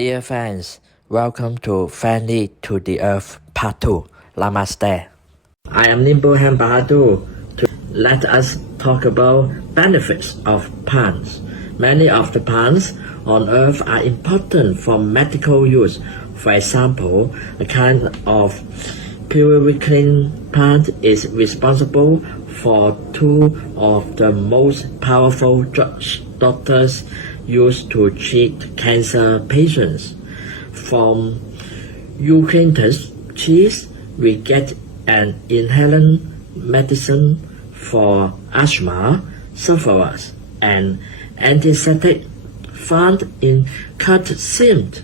Dear fans, welcome to Friendly to the Earth Part 2. Namaste. I am Limbu and Bahadur. Let us talk about benefits of plants. Many of the plants on Earth are important for medical use. For example, a kind of periwinkle plant is responsible for two of the most powerful drugs doctors use to treat cancer patients. From eucalyptus trees, we get an inhalant medicine for asthma sufferers, and antiseptic found in cut symp.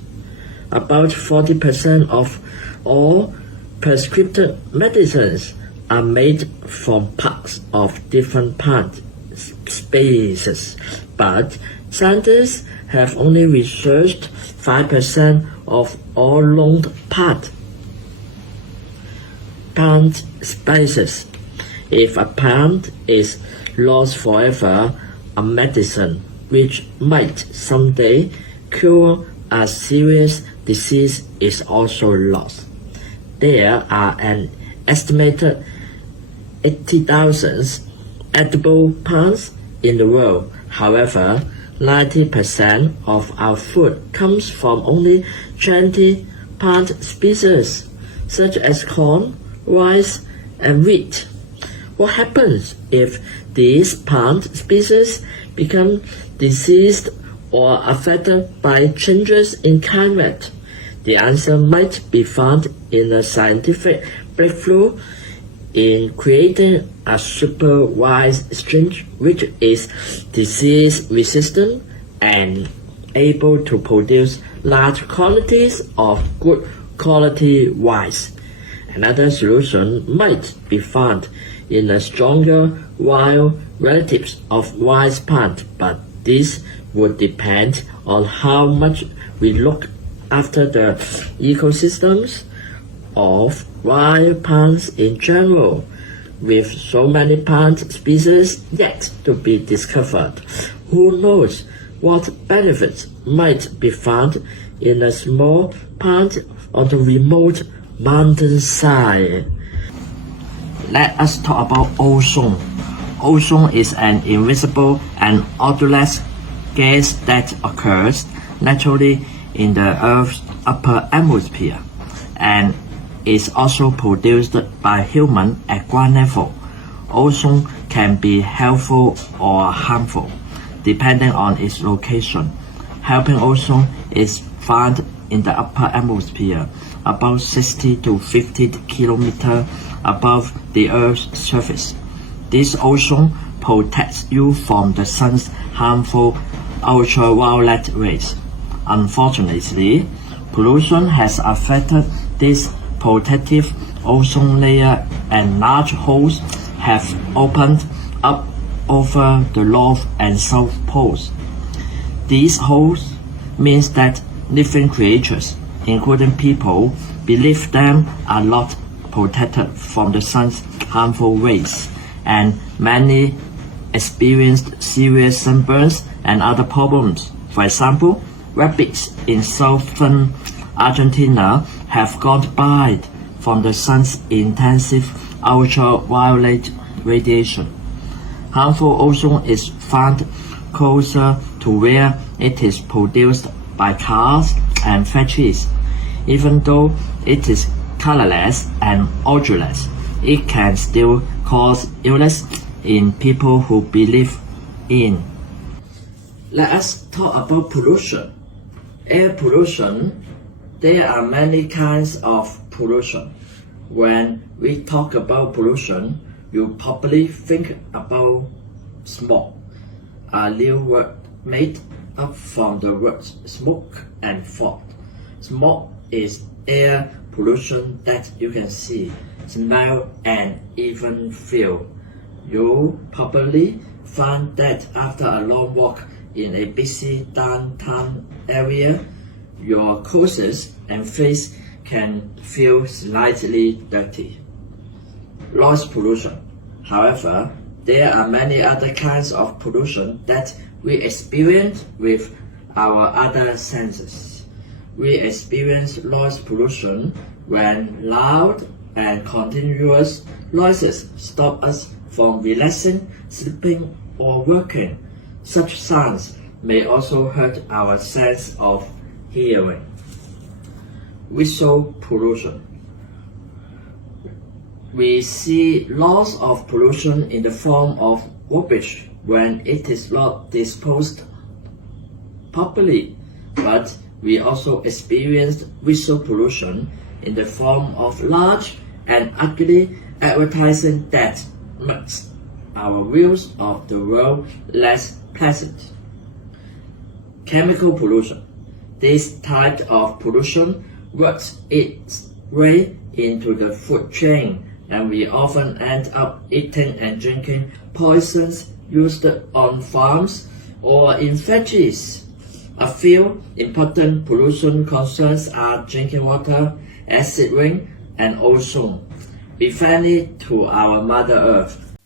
About 40% of all prescription medicines are made from parts of different plant species, but scientists have only researched 5% of all known plant species. If a plant is lost forever, a medicine which might someday cure a serious disease is also lost. There are an estimated 80,000 edible plants in the world. However, 90% of our food comes from only 20 plant species, such as corn, rice, and wheat. What happens if these plant species become diseased or affected by changes in climate? The answer might be found in a scientific breakthrough in creating a super wise strain which is disease resistant and able to produce large quantities of good quality rice. Another solution might be found in a stronger wild relatives of rice plant, but this would depend on how much we look after the ecosystems of wild plants in general. With so many plant species yet to be discovered, who knows what benefits might be found in a small plant on the remote mountainside. Let us talk about ozone. Ozone is an invisible and odorless gas that occurs naturally in the Earth's upper atmosphere and is also produced by humans at ground level. Ozone can be helpful or harmful, depending on its location. Helping ozone is found in the upper atmosphere, about 60 to 50 kilometers above the Earth's surface. This ozone protects you from the sun's harmful ultraviolet rays. Unfortunately, pollution has affected this protective ozone layer, and large holes have opened up over the north and south poles. These holes means that living creatures, including people, believe them are not protected from the sun's harmful rays, and many experienced serious sunburns and other problems. For example, rabbits in southern Argentina have gone blind from the sun's intensive ultraviolet radiation. Harmful ozone is found closer to where it is produced by cars and factories. Even though it is colorless and odorless, it can still cause illness in people who believe in. Let us talk about pollution. Air pollution. There are many kinds of pollution. When we talk about pollution, you probably think about smoke, a new word made up from the words smoke and fog. Smoke is air pollution that you can see, smell, and even feel. You probably find that after a long walk in a busy downtown area, your clothes and face can feel slightly dirty. Noise pollution. However, there are many other kinds of pollution that we experience with our other senses. we experience noise pollution when loud and continuous noises stop us from relaxing, sleeping, or working. Such sounds may also hurt our sense of hearing. Visual pollution. We see loss of pollution in the form of rubbish when it is not disposed properly, but we also experience visual pollution in the form of large and ugly advertising that makes our views of the world less pleasant. Chemical pollution. This type of pollution works its way into the food chain, and we often end up eating and drinking poisons used on farms or in veggies. A few important pollution concerns are drinking water, acid rain, and ozone. Be friendly to our Mother Earth.